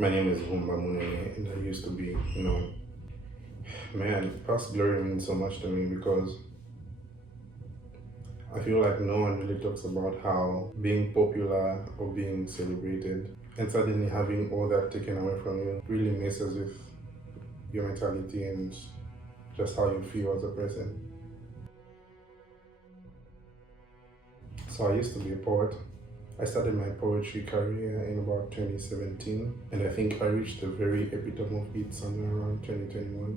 My name is Buumba Munene, and I used to be, man, past glory means so much to me because I feel like no one really talks about how being popular or being celebrated and suddenly having all that taken away from you really messes with your mentality and just how you feel as a person. So I used to be a poet. I started my poetry career in about 2017, and I think I reached the very epitome of it somewhere around 2021.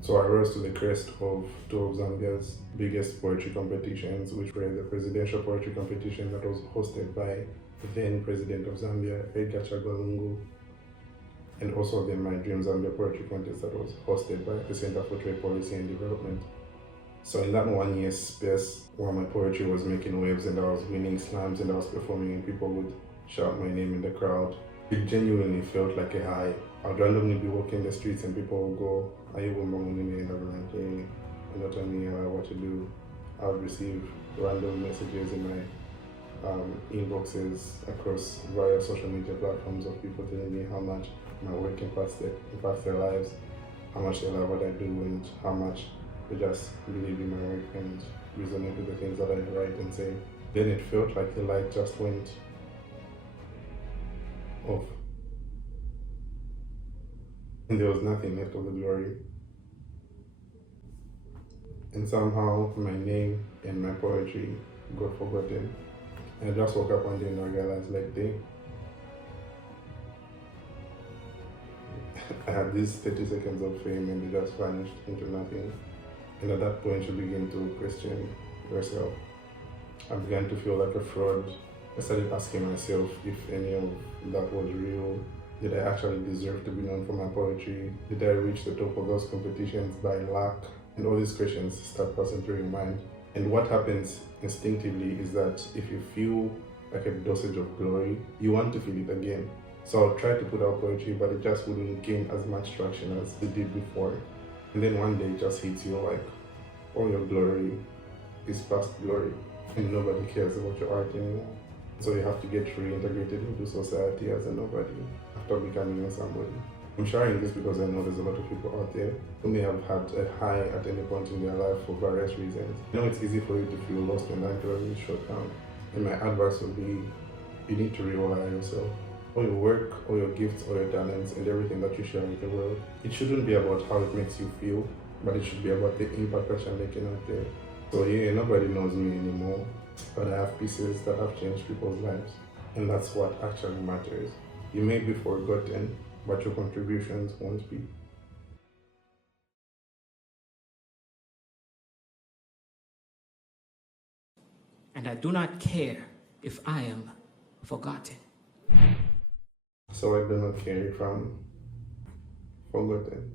So I rose to the crest of two of Zambia's biggest poetry competitions, which were the presidential poetry competition that was hosted by the then president of Zambia, Edgar Chagwa, and also the My Dream Zambia poetry contest that was hosted by the Center for Trade Policy and Development. So in that 1 year space, while my poetry was making waves and I was winning slams and I was performing and people would shout my name in the crowd, it genuinely felt like a high. I'd randomly be walking the streets and people would go, "Are you Buumba Munene?" And I'd be like, "Hey," and they'll tell me what to do. I would receive random messages in my inboxes across various social media platforms of people telling me how much my work impacts their lives, how much they love what I do, and how much they just believe in my work and resonate with the things that I write and say. Then it felt like the light just went off. And there was nothing left of the glory. And somehow my name and my poetry got forgotten. And I just woke up one day and I realized, like, dang, I had these 30 seconds of fame and they just vanished into nothing. And at that point, you begin to question yourself. I began to feel like a fraud. I started asking myself if any of that was real. Did I actually deserve to be known for my poetry? Did I reach the top of those competitions by luck? And all these questions start passing through your mind. And what happens instinctively is that if you feel like a dosage of glory, you want to feel it again. So I'll try to put out poetry, but it just wouldn't gain as much traction as it did before. And then one day it just hits you like, all your glory is past glory, and nobody cares about your art anymore. So you have to get reintegrated into society as a nobody after becoming a somebody. I'm sharing this because I know there's a lot of people out there who may have had a high at any point in their life for various reasons. I know it's easy for you to feel lost when that glory is shut down. And my advice would be, you need to rely on yourself. All your work, all your gifts, all your talents, and everything that you share with the world. It shouldn't be about how it makes you feel, but it should be about the impact that you're making out there. So yeah, nobody knows me anymore, but I have pieces that have changed people's lives. And that's what actually matters. You may be forgotten, but your contributions won't be. And I do not care if I am forgotten. So I do not care if I'm forgotten.